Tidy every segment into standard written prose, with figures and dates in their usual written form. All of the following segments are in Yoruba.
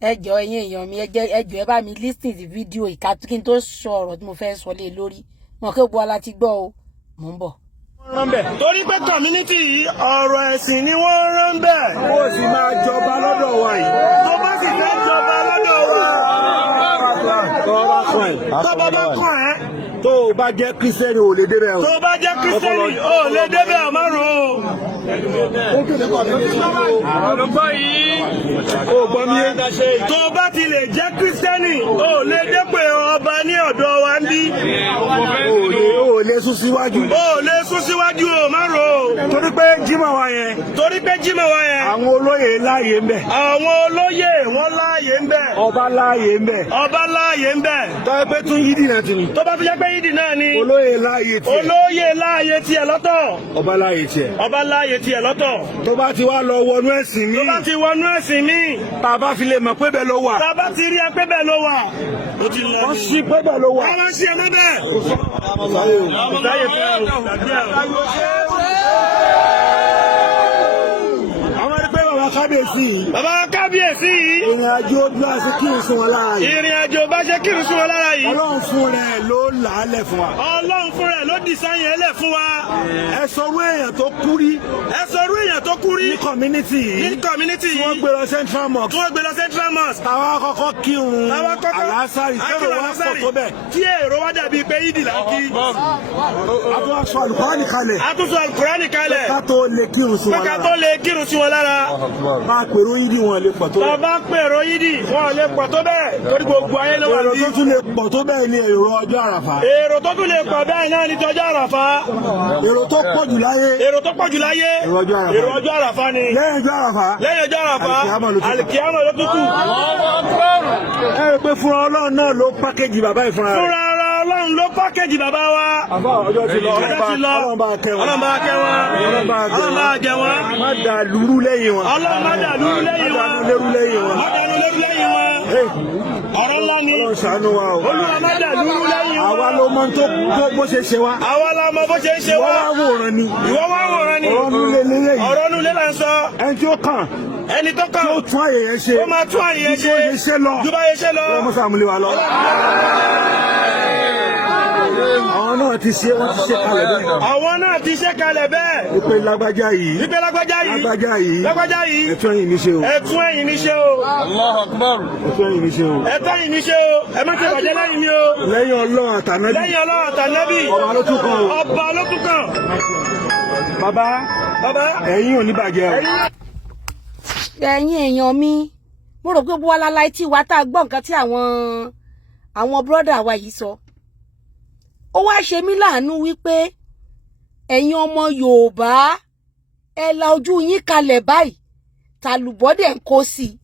ẹjọ́ ẹ̀yin èèyàn mi ẹjọ́ ẹ bá mi listen sí fídíò ìka kí n tó sọ ọ̀rọ̀ tí mo fẹ́ sọ lé lórí wọn kí gbọ́ láti gbọ́ o mò ń bọ̀. torí pé community yìí ọ̀rọ̀ ẹ̀sìn ni wọ́n rán bẹ́ẹ̀. ó sì máa jọba lọ́dọ̀ wa yìí. tó bá sì fẹ́ jọba lọ́dọ̀ wa. tó bá kọ́ ẹ́. tó o bá jẹ́ kírísítẹ́nì ò lè débẹ̀ o. tó bá jẹ́ kírísítẹ́nì ò lè débẹ̀ àmọ́rùn o. ó gbọ́ mi yé. tó bá ti lè jẹ́ kírísítẹ́nì ò lè dépè ọba ní ọ̀dọ̀ wa ń bí. ó lè sún síwájú. ó lè sún síwájú o márùn o. torí pé jímọ̀ wa yẹn. àwọn olóyè láàyè ń bẹ. àwọn olóyè wọn láàyè ń bẹ. ọba láàyè ń bẹ. ọba láàyè ń bẹ. tó bá pẹ́ tún yídì náà ti ní. tó bá fi jẹ́ pé yídì náà ni. olóyè láàyè tiẹ̀. olóyè láàyè tiẹ̀ lọ́tọ̀. ọba láàyè tiẹ̀. ọba láàyè tiẹ̀ lọ́tọ̀. tó bá ti wá lọ wọnú ẹ̀sìn mi. tó bá ti wọnú ẹ̀sìn mi. tá a bá fi lè mọ̀ pé bẹ́ẹ̀ ló wà. tá a bá ti rí ẹ pé bẹ́ẹ̀ ló wà. ó ti lọ. wọ́n sí pé bẹ́ẹ̀ ló wà. wọ́n sí ẹ mọ́ bẹ́ẹ̀. kábíyèsí. Bàbá kábíyèsí. Ìrìn àjò bá ṣe kírun sí wọn lára yìí. Ìrìn àjò bá ṣe kírun sí wọn lára yìí. Ọlọ́run fún rẹ̀ ló làálẹ̀ fún wa. Ọlọ́run fún rẹ̀ ló dìsáyìn ẹlẹ̀ fún wa. Ẹ sọrú èèyàn tó kú rí. Ẹ sọrú èèyàn tó kú rí. Ní community yìí. Ní community yìí. Tí wọ́n gbé lọ Central Mosque. Tí wọ́n gbé lọ Central Mosque. Táwa kọ́kọ́ kírun. Àlásàrì tẹ́rọ wá pọ̀ tó bẹ̀. Tí èrò wá dàbí pé yídì là ń kí. A tún wá sọ Àlùkùránì kalẹ̀. A tún sọ Àlùkùránì kalẹ̀. Ká tó lè kírun sí wọn lára. Ká tó lè kírun sí wọn lára. Máa pèrò yídì wọn lè pọ̀ tó bẹ́ẹ̀. Bàbá pèrò yídì wọn lè pọ̀ tó bẹ́ẹ̀. Torí gbogbo ayé ló wà ní. Èrò tó tún lè pọ̀ tó bẹ́ẹ̀ ni èrò ọjọ́ àràfà. Èrò tó tún lè pọ̀ bẹ́ẹ̀ náà ni tọjọ́ àràfà. Èrò tó pọ̀ jù láyé. Èrò tó pọ̀ jù láyé. Èrò ọjọ́ àràfà ni. Lẹ́yìn ọjọ́ àràfà. Lẹ́yìn ọjọ́ àràfà. Àlìkíyámà ló tún kù. Ẹ rí pé fúnra Ọlọ́run náà ló pákéjì bàbá yìí fúnra rẹ̀. Fúnra Ọlọ́run ló pákéjì bàbá wa. Àbá ọjọ́ ti lọ. Ọlọ́run bá kẹ́ wọn. Ọlọ́run bá kẹ́ wọn. Ọlọ́run bá gẹ̀ wọn. Má dà lúrú lẹ́yìn wọn. Ọlọ́run má dà lúrú lẹ́yìn wọn. Má dà lúrú lẹ́yìn wọn. Má dà lúrú lẹ́yìn wọn. Ọ̀rọ̀ ńlá ni. Ọlọ́run ṣàánú wa o. Olúwa má dà lúrú lẹ́yìn wọn. Àwa ló mọ tó bó ṣe ṣe wa. Àwa la mọ bó ṣe ń ṣe wa. Ìwọ wá wòran ni. Ìwọ wá wòran ni. Ọ̀rọ̀ nulẹ̀ lélẹ̀ yìí. Ọ̀rọ̀ nulẹ̀ là ń sọ. Ẹni tí ó kàn. Ẹni tó kàn. Tí ó tún àyè yẹn ṣe. Ó máa tún àyè yẹn ṣe. Ju bá yẹ ṣe lọ. Ju bá yẹ ṣe lọ. Ọlọ́run sàmúlẹ̀ wa lọ. Àwọn náà ti ṣe wọ́n ti ṣe kalẹ̀ bẹ́ẹ̀. Àwọn náà ti ṣe kalẹ̀ bẹ́ẹ̀. Ìpè lágbájá yìí. Ìpè lágbájá yìí. Lágbájá yìí. Lágbájá yìí. Ẹ̀tún ẹ̀yìn ní ṣe o. Ẹ̀tún ẹ̀yìn ní ṣe o. Allahu Akbar. Ẹ̀tún ẹ̀yìn ní ṣe o. Ẹ̀tún ẹ̀yìn ní ṣe o. Ẹ má ṣe bàjẹ́ lẹ́yìn mi o. Lẹ́yìn Ọlọ́run àtànábì. Lẹ́yìn Ọlọ́run àtànábì. Ọba ló tún kàn o. Ọba ló tún kàn. Bàbá. Ẹ̀yin ò ní bàjẹ́ o. Ẹ̀yin èèyàn mi mo rò pé bó wá láláì tí wa tá a gbọ́ nǹkan tí àwọn bírọ́dà wa yìí sọ. Ó wá ṣe mí láàánú wípé ẹ̀yin ọmọ Yorùbá ẹ la ojú yín kalẹ̀ báyìí tàlùbọ́dẹ̀ ń kó sí i.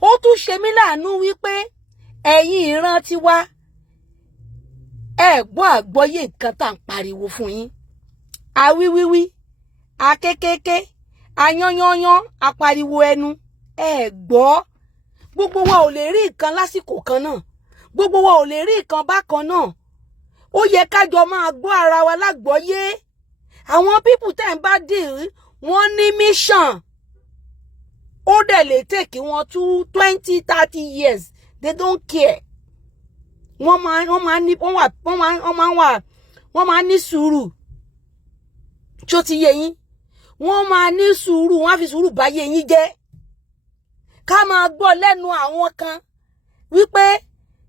Ó tún ṣe mí láàánú wípé ẹ̀yin ìran tiwa ẹ gbọ́ àgbọ́yé nǹkan tá à ń pariwo fún yín. Awíwíwí akékéké ayányányán apariwo ẹnu ẹ gbọ́. Gbogbo wa ò lè rí nǹkan lásìkò kan náà. Gbogbo wa ò lè rí nǹkan bákan náà. Ó yẹ kájọ máa gbọ́ ara wa lágbọ́yé. Àwọn pípù tẹ́ ń bá dì wọ́n ní mission. Ó dẹ̀ lè take wọn 20-30 years. They don't care. Wọ́n máa ní sùúrù. Ṣó ti yé yín? Wọ́n máa ní sùúrù, wọ́n á fi sùúrù báyé yín jẹ́. Ká máa gbọ́ lẹ́nu àwọn kan wípé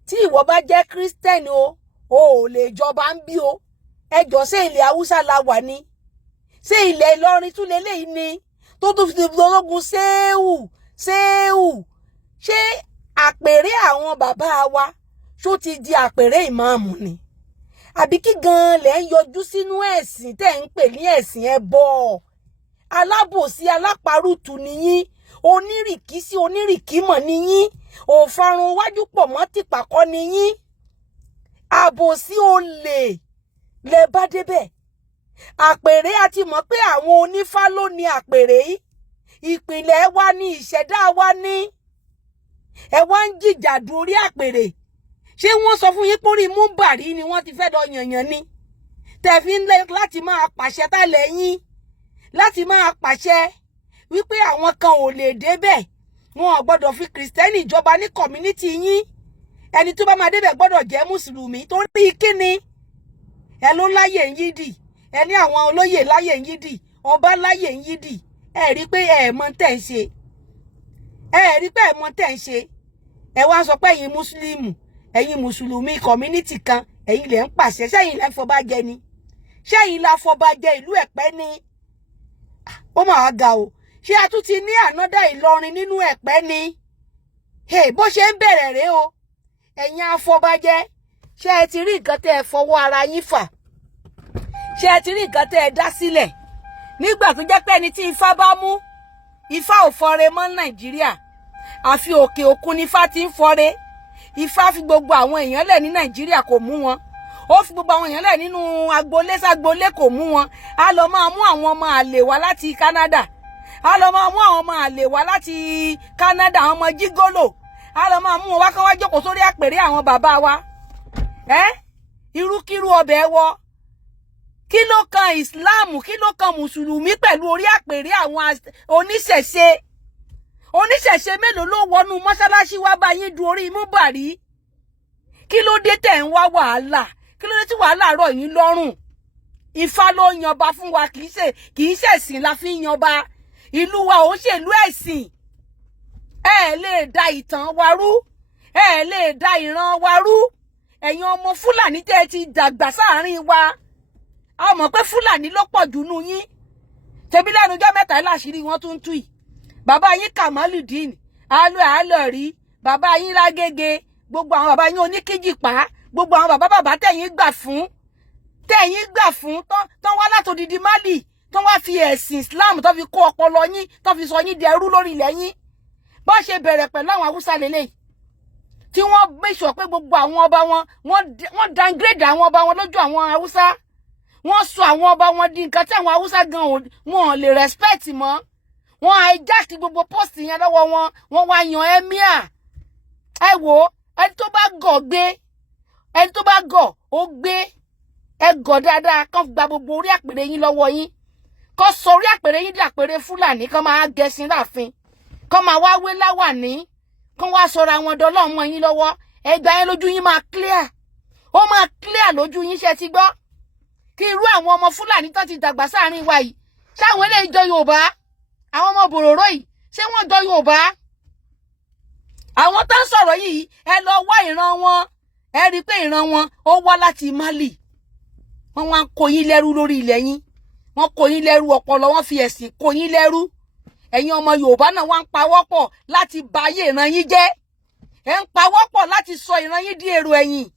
tí ìwọ bá jẹ́ Christian o ò lè jọba ń bí o. Ẹjọ́ ṣé ilẹ̀ Haúsá la wà ní? Ṣé ilẹ̀ Ìlọrin tún leléyìí ni? Tó tún fi ológun ṣéwù. Ṣé àpèrè àwọn bàbá wa ṣó ti di àpèrè ìmáàmù ni? Àbí kí gan-an lẹ̀ ń yọjú sínú ẹ̀sìn tẹ́ ń pè ní ẹ̀sìn ẹbọ? Alábòsí aláparùtù nìyín. Onírìkísí onírìkímọ̀ nìyín. Òfarun wájú pọ̀ mọ́ tìpàkọ́ nìyín. Àbòsí olè lẹ bá débẹ̀. Àpèrè a ti mọ̀ pé àwọn onífá ló ní àpèrè yìí. Ìpìlẹ̀ wa ni ìṣẹ̀dá wa ní. Ẹ wá ń jìjàdù orí àpèrè. Ṣé wọ́n sọ fún yín pé orí múbàrí ni wọ́n ti fẹ́ lọ yànyàn ni? Tẹ̀fí ń lé láti máa pàṣẹ tálẹ̀ yín. Láti máa pàṣẹ wípé àwọn kan ò lè débẹ̀. wọn ò gbọ́dọ̀ fi kìrìsìtẹ́nì jọba ní community yín. Ẹni tó bá máa débẹ̀ gbọ́dọ̀ jẹ́ mùsùlùmí torí kíni ẹ ló láyè ń yídì ẹ ní àwọn olóyè láyè ń yídì ọba láyè ń yídì ẹ rí pé ẹ mọ tẹ́ ń ṣe ẹ rí pé ẹ mọ tẹ́ ń ṣe ẹ wá sọ pé ẹ̀yin mùsùlùmí community kan ẹ̀yin lẹ ń pàṣẹ ṣẹ́yìn lẹ ń fọbajẹ ni ṣẹ́yìn la fọbajẹ ìlú Ẹ̀pẹ́ ni ó mà wá ga o ṣé a tún ti ní ànádà Ìlọrin nínú Ẹ̀pẹ́ ni bó ṣe ń bẹ̀rẹ̀ rèé o ẹ̀yin afọbajẹ ṣé ẹ ti rí nǹkan tẹ́ ẹ fọwọ́ ara yín fà ṣé ẹ ti rí nǹkan tẹ́ ẹ dá sílẹ̀ nígbà tó jẹ́ pé ẹni tí Ifá bá mú Ifá ò fọre mọ́ Nàìjíríà àfi òkè òkun ni Ifá ti ń fọre Ifá fi gbogbo àwọn èèyàn lẹ̀ ní Nàìjíríà kò mú wọn ó fi gbogbo àwọn èèyàn lẹ̀ nínú agboolé ságboolé kò mú wọn á lọ máa mú àwọn ọmọ àlè wá láti Canada á lọ máa mú àwọn ọmọ àlè wá láti Canada àwọn ọmọ jígólò á lọ máa mú wọn wá kán wá jókòó sórí àpèrè àwọn bàbá wa irúkírú ọbẹ̀ wọ kí ló kan Islam kí ló kan mùsùlùmí pẹ̀lú orí àpèrè àwọn oníṣẹ̀ṣe mélòó ló wọnú mọ́ṣáláṣí wá bá yín du orí múbàrí kí ló dé tẹ̀ ń wá wàhálà kí ló dé tí wàhálà rọ̀ yín lọ́rùn Ifá ló yanba fún wa kì í ṣẹ̀sìn la fi ń yanba ìlú wa ò ń ṣèlú ẹ̀sìn ẹ lè da ìtàn wa rú ẹ lè da ìran wa rú ẹ̀yin ọmọ Fúlàní tẹ́ ti dàgbà sáàrin wa a mọ̀ pé Fúlàní ló pọ̀ jù nú yín tẹ̀bí lẹ́nu ọjọ́ mẹ́ta láṣìírí wọn tún tú yìí bàbá yín Kamaludeen àlọ́ rí bàbá yín Lágége gbogbo àwọn bàbá yín Oníkíjìpá gbogbo àwọn bàbá tẹ̀yin gbà fún tán wá látòdìdí Mali tán wá fi ẹ̀sìn Islam tó fi kó ọpọlọ yín tó fi sọ yín di ẹrú lórí ilẹ̀ yín bó ṣe bẹ̀rẹ̀ pẹ̀lú àwọn Haúsá lélẹ̀ tí wọ́n make sure pé gbogbo àwọn ọba wọ́n downgrade àwọn ọba wọn lójú àwọn Haúsá wọ́n sọ àwọn ọba wọn di nǹkan tí àwọn Haúsá gan wọn lè respect mọ́ wọ́n hijack gbogbo post yẹn lọ́wọ́ wọ́n wá yan emir ẹ wò ẹni tó bá gọ̀ gbé ẹni tó bá gọ̀ ó gbé ẹ gọ̀ dáadáa kán gba gbogbo orí àpèrè yín lọ́wọ́ yín kán sọ orí àpèrè yín di àpèrè Fúlàní kán máa gẹṣin láàfin kán máa wá wé láwàní kán wá sọra wọn dọlọ́mọ yín lọ́wọ́ ẹgbà yẹn lójú yín máa clear ó máa clear lójú yín ṣe ti gbọ́ kí irú àwọn ọmọ Fúlàní tó ti dàgbà sáàrin wa yìí ṣáwọn eléyìí jọ Yorùbá àwọn ọmọ bòròró yìí ṣé wọ́n jọ Yorùbá àwọn tó ń sọ̀rọ̀ yìí ẹ lọ wá ìran wọn ẹ rí i pé ìran wọn ó wá láti Mali wọ́n wá ń kó yín lẹ́rú lórí ilẹ̀ yín wọ́n kó yín lẹ́rú ọpọlọ wọ́n fi ẹ̀sìn kó yín lẹ́rú ẹ̀yin ọmọ Yorùbá náà wá ń pawọ́pọ̀ láti bà ayé ìran yín jẹ́ ẹ ń pawọ́pọ̀ láti sọ ìran yín di èrò ẹ̀yìn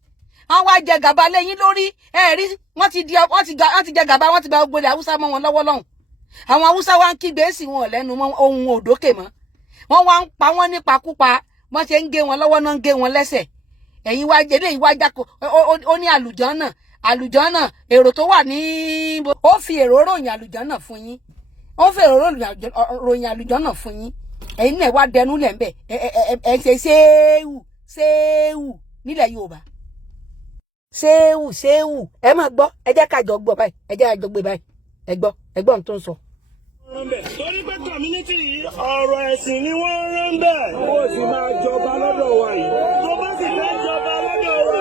wọ́n wá jẹ gàba lé yín lórí ẹ rí wọ́n ti jẹ gàba wọ́n ti gba gbogbo ilẹ̀ Haúsá mọ́ wọn lọ́wọ́ lọ́hùn àwọn Haúsá wá ń kígbe sí wọn lẹ́nu mọ́ ohun òdókè mọ́ wọ́n wá ń pa wọ́n nípakúpa wọ́n ṣe ń gé wọn lọ́wọ́ náà ń gé wọn lẹ́sẹ̀ ẹ̀yin wá jẹ́lé ìwá jákò ó ní àlùjọ́nà èrò tó wà ní ó fi èrò ròyìn àlùjọ́nà fún yín ó fi èrò ròyìn àlùjọ́nà fún yín ẹ̀yin náà wá dẹnu lẹ̀ ń bẹ̀ ẹ ṣe ṣéwù nílẹ̀ Yorùbá ṣéwù ẹ máa gbọ́ ẹ jẹ́ ká jọ gbọ́ báyìí ẹ jẹ́ ká jọ gbé báyìí ẹ gbọ́ ohun tó ń sọ. torí pé community yìí ọ̀rọ̀ ẹ̀sìn ni wọ́n rán bẹ́ẹ̀. ó sì máa jọba lọ́dọ̀ wa yìí. tó bá sì fẹ́ jọba lọ́dọ̀ wa.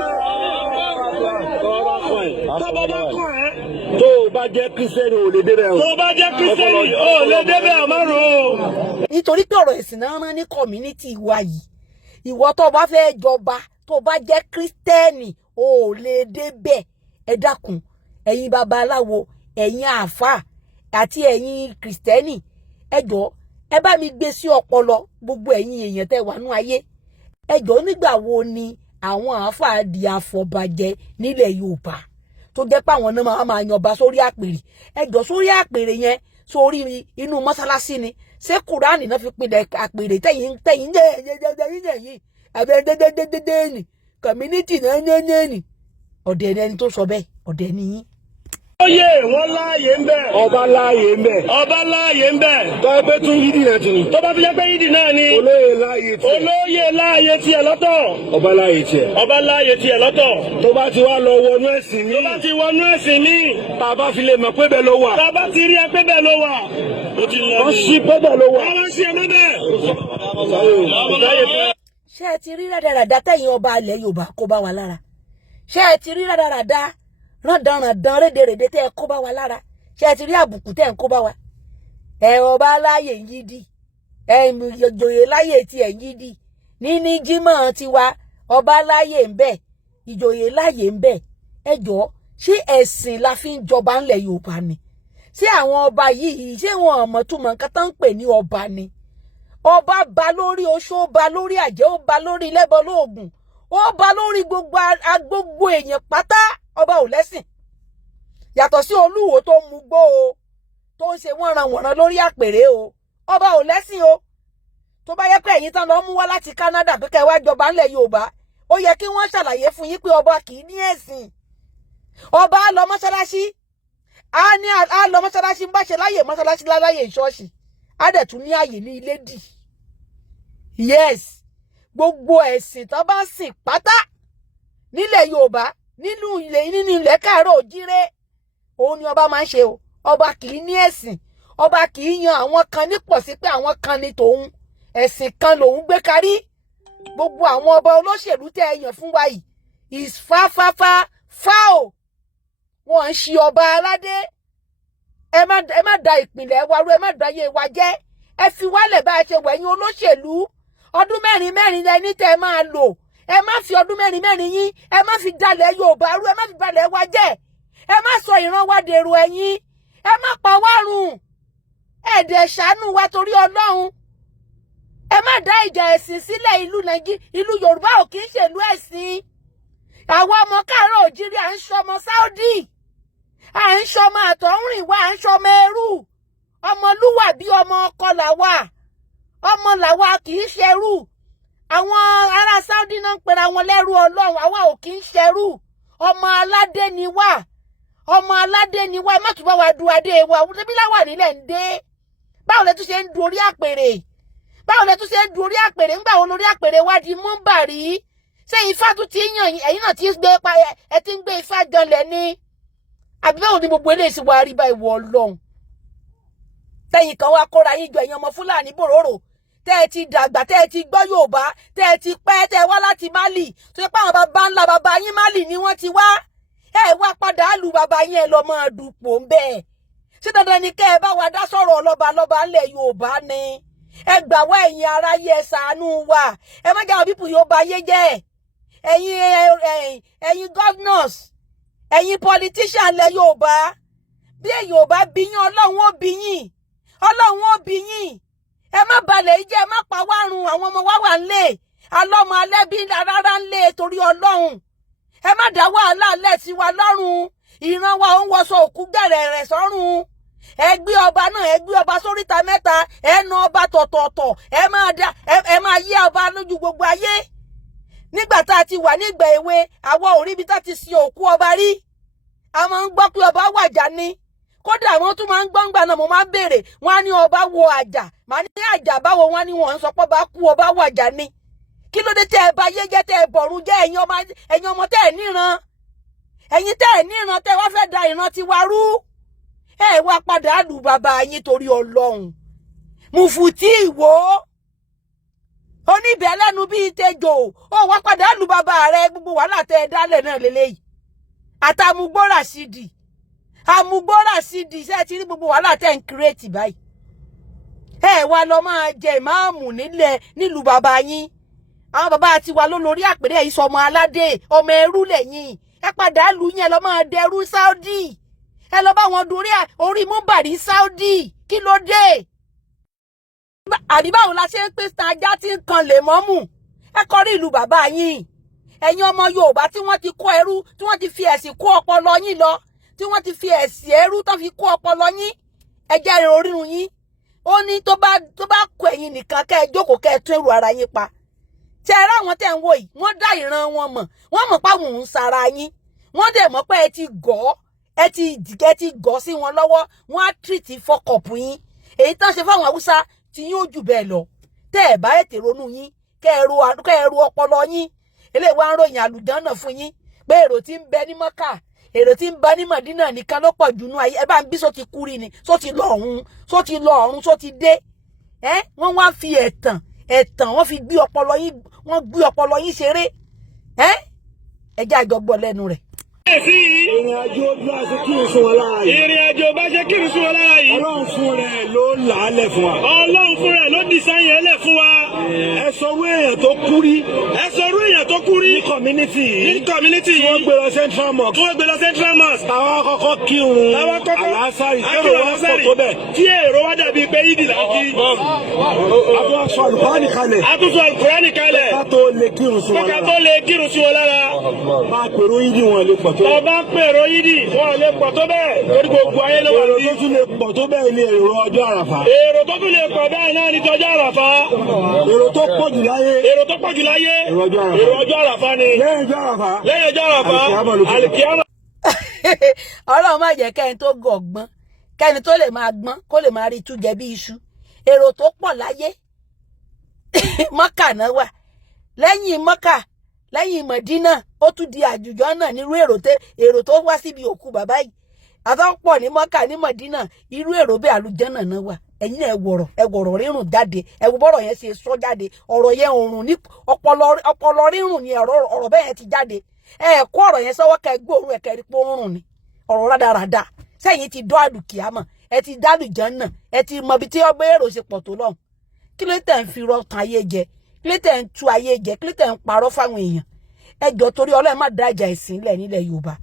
tó bá bá kàn ẹ́. tó o bá jẹ́ Kristẹni ò lè débẹ̀ o. tó bá jẹ́ Kristẹni ò lè débẹ̀ àmọ́rò o. nítorí pé ọ̀rọ̀ ẹ̀sìn náà rán ní community wa yìí ìwọ tó bá fẹ́ jọba tó bá jẹ́ Kristẹni ò lè débẹ̀ ẹ dákun ẹ̀yin babaláwo ẹ̀yin àáfàá àti ẹ̀yin Kristẹni ẹ jọ̀ọ́ ẹ bá mi gbé sí ọpọlọ gbogbo ẹ̀yin èèyàn tẹ́ wà nú ayé ẹ jọ̀ọ́ nígbà wo ni àwọn àáfàá di afọbajẹ nílẹ̀ Yorùbá tó jẹ́ pé àwọn náà máa yanba sórí àpèrè ẹ jọ̀ọ́ sórí àpèrè yẹn sórí inú mọ́sálásí ni ṣé Kùránì náà fi pinnu àpèrè tẹ̀yìn yìí àbẹ̀dẹ́dẹ́dẹ́dẹ́ ni community náà ní ọ̀dẹ̀ ẹni tó sọ bẹ́ẹ̀ ọ̀dẹ̀ ni yín Oyè wọn láàyè ń bẹ. Ọba láàyè ń bẹ. Ọba láàyè ń bẹ. Tó bá pé tún yídì náà ti ní. Tó bá fi jẹ́ pé yídì náà ni. Olóyè láàyè tiẹ̀. Olóyè láàyè tiẹ̀ lọ́tọ̀. Ọba láàyè tiẹ̀. Ọba láàyè tiẹ̀ lọ́tọ̀. Tó bá ti wá lọ wọnú ẹ̀sìn mi. Tó bá ti wọnú ẹ̀sìn mi. Bàbá fi lè mọ̀ pé bẹ́ẹ̀ ló wà. Bàbá ti rí ẹ pé bẹ́ẹ̀ ló wà. Ó ti lọ. Wọ́n ṣí pé bẹ́ẹ̀ ló wà. Wọ́n ṣí ẹ mọ́ bẹ́ẹ̀. ṣé ẹ ti rí rádaràda tẹ̀yìn ọba ilẹ̀ Yorùbá kó bá wa lára? ṣé ẹ ti rí rádaràda rándanràndan rédèrèdè tẹ́ ẹ kó bá wa lára? ṣé ẹ ti rí àbùkù tẹ́ ẹ ń kó bá wa? ẹ ọba láyè ń yí dì, ẹ ìjòyè láyè tí ẹ ń yí dì, níní jímọ̀ tiwa ọba láyè ń bẹ, ìjòyè láyè ń bẹ. ẹ jọ̀ọ́, ṣé ẹ̀sìn la fi ń jọba ńlẹ̀ Yorùbá ni? ṣé àwọn ọba yìí ṣé wọn ò mọ̀ túmọ̀ nǹkan tó ń pè ní ọba ni? ọba ba lórí oṣó, ba lórí àjẹ́, ó ba lórí lẹ́bọ lóògùn, ó ba lórí gbogbo èèyàn pátá. ọba ò lẹ́sìn yàtọ̀ sí olúwo tó mu gbó o, tó ń ṣe wọ́nranwọ̀nran lórí àpèrè o. ọba ò lẹ́sìn o. tó bá yẹ pé ẹ̀yin tán lọ mú wá láti Canada pé kẹ́ wá jọba ńlẹ̀ Yorùbá, ó yẹ kí wọ́n ṣàlàyé fún yín pé ọba kì í ní ẹ̀sìn. ọba á lọ mọ́ṣáláṣí, á lọ mọ́ṣáláṣí ń bá ṣe láyè mọ́ṣáláṣí láláyè ṣọ́ọ̀ṣì, á dẹ̀ tún ní àyè ní ilé dì. Yes, gbogbo ẹ̀sìn tó bá sìn pátá nílẹ̀ Yorùbá, nínú ilẹ̀ káàárọ̀ òjíire, òun ni ọba máa ń ṣe o. ọba kì í ní ẹ̀sìn. ọba kì í yan àwọn kan nípò sí pé àwọn kan ni tòun, ẹ̀sìn kan lòun gbé kárí. gbogbo àwọn ọba olóṣèlú tẹ́ ẹ yàn fún wa yìí is fáò. wọ́n ń ṣe ọba aládé. ẹ má da ìpìlẹ̀ wa rú, ẹ má da ayé wa jẹ́. ẹ fi wálẹ̀ bá a ṣe wẹ̀yìn olóṣèlú. ọdún mẹ́rin lẹni tẹ́ ẹ máa lò. ẹ má fi ọdún mẹ́rin yín, ẹ má fi dalẹ̀ Yorùbá rú, ẹ má fi balẹ̀ wa jẹ́. ẹ má sọ ìran wa dèrò ẹ̀yìn. ẹ má pa wá run. ẹ dẹ̀ ṣàánú wa torí Ọlọ́run. ẹ má dá ìjà ẹ̀sìn sílẹ̀. ìlú Yorùbá ò kì í ṣèlú ẹ̀sìn. àwọn ọmọ káàárọ̀ òjíire à ń ṣọmọ Saudi, à ń ṣọmọ àtọ̀húnrìnwá, à ń ṣọmọ ẹrú. ọmọlúwàbí ọmọ ọkọ làwa, ọmọ làwa kì í ṣẹrú. àwọn ará Saudi náà ń pera wọn lẹ́rú Ọlọ́run, àwa ò kì í ṣẹrú. ọmọ aládé ni wá, ọmọ aládé ni wá. ẹ má tún bá wa du adé wa, níbí láwà nílẹ̀ ń dé. báwo lẹ tún ṣe ń du orí àpèrè? báwo lẹ tún ṣe ń du orí àpèrè? ńgbà wo lórí àpèrè wá di múmbàrí? ṣé Ifá tún ti yàn yín? ẹ̀yin náà ti gbé ẹ ti ń gbé Ifá janlẹ̀ ni? àbí báwo ni gbogbo eléyìí sì wá rí bá ìwọ Ọlọ́run? tẹ̀yin kan wá kóra yín jọ, ẹ̀yin ọmọ Fúlàní bòróró, tẹ́ ẹ ti dàgbà, tẹ́ ẹ ti gbọ́ Yorùbá, tẹ́ ẹ ti pẹ́, tẹ́ ẹ wá láti Mali, tó yẹ pé àwọn bàbá ńlá bàbá yín Mali ni wọ́n ti wá. ẹ wá padà lù bàbá yín, ẹ lọ máa dùpò ń bẹ́ẹ̀. ṣé dandan ni kẹ́ ẹ bá wa dá sọ̀rọ̀ lọ́ba ńlẹ̀ Yorùbá ni? ẹ gbà wá, ẹ̀yin aráyé, ẹ ṣàánú wa. ẹ má jẹ́ àwọn pípù yóò ba ayé jẹ́. ẹ̀yin governors, ẹ̀yin politician lẹ̀ Yorùbá, bí èyàn ò bá bí yín, Ọlọ́run ó bí yín. Ọlọ́run ó bí yín. ẹ má balẹ̀ jẹ́, ẹ má pa wá run. àwọn ọmọ wa wà ńlé, alọ́mọ alẹ́bí rárá ńlé torí Ọlọ́run. ẹ má dá wàhálà lẹ̀ sí wa lọ́rùn. ìran wa ń wọṣọ òkú gẹ̀rẹ̀ rẹ̀ sọ́run. ẹ gbé ọba náà, ẹ gbé ọba sóríta mẹ́ta, ẹ na ọba tọ̀tọ̀ọ̀tọ̀, ẹ máa yí ọba lójú gbogbo ayé. nígbà tá a ti wà nígbà èwe, àwọn ò rí ibi tá ti sin òkú ọba rí. a máa ń gbọ́ pé ọba wàjà ni. kódà àwọn tún máa ń gbọ́ngbà náà, mo máa ń béèrè, wọ́n á ní ọba wọ àjà. màá ní àjà báwo? wọ́n á ní wọ́n ń sọ pé ọba kú, ọba wàjà ni. kí ló dé tẹ́ ẹ bá yé jẹ́, tẹ́ ẹ bọ̀rùn jẹ́, ẹ̀yin ọmọ tẹ́ ẹ níran. ẹ̀yin tẹ́ ẹ níran, tẹ́ wá fẹ́ da ìran tiwa rú. ẹ wá padà lù bàbá yín torí Ọlọ́run. Mùfùtí Ìwó, oníbẹ̀ lẹ́nu bíi tejò, ó wá padà lù bàbá rẹ. gbogbo wàhálà tẹ́ ẹ dálẹ̀ náà lélẹ́yìí. àtàmúgbó Ràṣídì, àmúgbóra sí di iṣẹ́ tí ní gbogbo wàhálà tẹ́ ń kírètì báyìí. ẹ wá lọ máa jẹ ìmáàmù nílùú bàbá yín. àwọn bàbá ti wà lórí àpèrè yìí, sọmọ aládé, ọmọ ẹrú lẹ́yìn. ẹ padà lù yẹn lọ máa dẹrú Saudi. ẹ lọ bá wọn dorí orí múbàrí Saudi. kí ló dé? àbí báwo la ṣe ń pín san ajá tí ń kan lè mọ́mù? ẹ kọrí ìlú bàbá yín. ẹ̀yin ọmọ Yorùbá tí wọ́n ti kó ẹrú, tí wọ́n ti fi ẹ̀sìn kó ọpọlọ yín lọ, tí wọ́n ti fi ẹ̀sìn ẹrú tó fi kó ọpọlọ yín, ẹjẹ́ orírun yín. ó ní tó bá kó ẹ̀yin nìkan kẹ́ ẹ jókòó, kẹ́ ẹ tún èrò ara yín pa. ṣé ẹ ráwọn tẹ́ ń wò yìí, wọ́n dá ìran wọn mọ̀. wọ́n mọ̀ páwọn ń sara yín. wọ́n dẹ̀ mọ̀ pé ẹ ti gọ̀ ọ́, ẹ ti gọ̀ sí wọn lọ́wọ́ wọ́n á treat fọkọ̀pù yín èyí tán ṣe fáwọn Haúsá tí yín ó jù bẹ́ẹ̀ lọ tẹ́ ẹ̀ bá ètè ronú yín kẹ́ ẹ ro ọpọlọ yín eléyìí wá ń ròyìn àlùjànnà fún yín pé èrò tí ń bẹ ní Mọ́kà èrò tí ń bẹ ní Mọ̀dínà nìkan ló pọ̀ jù nú ayé ẹ bá ń bí só ti kú rí ni só ti lọ ọ̀run só ti dé wọ́n wá fi ẹ̀tàn wọ́n fi gbé ọpọlọ yín ṣeré ẹjẹ́ àjọgbọ́ lẹ́nu rẹ̀. ìrìn àjò bá ṣe kírun sí wọn lára yìí. ìrìn àjò bá ṣe kírun sí wọn lára yìí. Ọlọ́run fún rẹ̀ ló làálẹ̀ fún wa. Ọlọ́run fún rẹ̀ ló dìsáyìn ẹlẹ̀ fún wa. ẹ sọ wé èèyàn tó kú rí. ẹ sọ orú èèyàn tó kú rí. ní community yìí. ní community yìí. tí wọ́n gbé lọ Central Mosque. táwa kọ́kọ́ kírun àlásàrì kérò wọ́n pọ̀ tó bẹ̀. tí èrò wá dàbí pé yídì láti. àtúnṣe Al-Qur'ani kalẹ̀. ká tó lè kírun sí wọn lára. máa pèrò yídì wọn lè pọ̀ tó. ọba pèrò yídì wọn lè pọ̀ tó bẹ́ẹ̀ lórí gbogbo ayé ló wà ní. èrò tó tún lè pọ̀ tó bẹ́ẹ̀ ni èrò ọjọ́ àràfà. èrò tó tún lè pọ̀ bẹ́ẹ̀ náà ni tọjọ́ àràfà. èrò tó pọ̀ jù láyé. èrò ọjọ́ àràfà ni. lẹ́yìn ọjọ́ àràfà. àlìkíyàmà. Ọlọ́run má jẹ́ kẹ́ni tó gọ̀gbọ́n kẹ́ni tó lè máa gbọ́n kó lè máa rí tújẹ bí iṣu èrò tó pọ̀ láyé Mọ́kà náà wà lẹ́yìn Mọ́kà lẹ́yìn Mọ̀dínà ó tún di àjùjọ náà nírú èrò tó wá síbi òkú bàbá yìí àtọ́pọ̀ ní Mọ́kà ní Mọ̀dínà irú èrò bẹ́ẹ̀ àlùjànnà náà wà ẹ̀yin náà ẹ wọ̀rọ̀ rírùn jáde ẹ wo bọ́rọ̀ yẹn ṣe sọ jáde ọ̀rọ̀ yẹn òrùn ní ọpọlọ rírùn ni ọ̀rọ̀ bẹ́ẹ̀ yẹn ti jáde ẹ kó ọ̀rọ̀ yẹn sọ́wọ́ ká gbóòórùn ẹ kẹrí pé òórùn ni ọ̀rọ̀ rádaràda sẹ́yìn ti dọ́ àlùkìyámọ̀ ẹ ti dá àlùjànnà ẹ ti mọ ibi tí ọgbẹ́ èrò ṣe pọ̀ tó lọ́hùn kí ló tẹ̀ ń fi rọ́ọ̀tàn ayé jẹ kí ló tẹ̀ ń tú ayé jẹ kí ló tẹ̀ ń parọ́ fáwọn èèyàn ẹ jọ torí Ọlọ́run má dá ìjà ìsìn lẹ̀ nílẹ̀ Yorùbá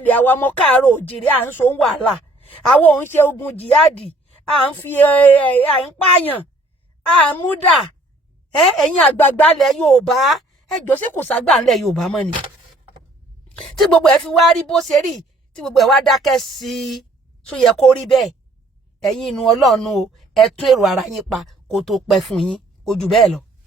ilẹ̀ àwa ọmọ káàárọ̀ òjìrì à ń so ń wàhálà àwọn òun ṣe ogun jihadi à ń fi à ń pààyàn à ń múdà ẹ̀yin àgbààgbà ilẹ̀ Yorùbá ẹ jọ sí kò ságbà ńlẹ̀ Yorùbá mọ́ ni tí gbogbo ẹ fi wá rí bó ṣe rí tí gbogbo ẹ wá dákẹ́ sí i tó yẹ kó rí bẹ́ẹ̀ ẹ̀yin inú Ọlọ́run o ẹ tún èrò ara yín pa kó tó pẹ́ fún yín kò jù bẹ́ẹ̀ lọ.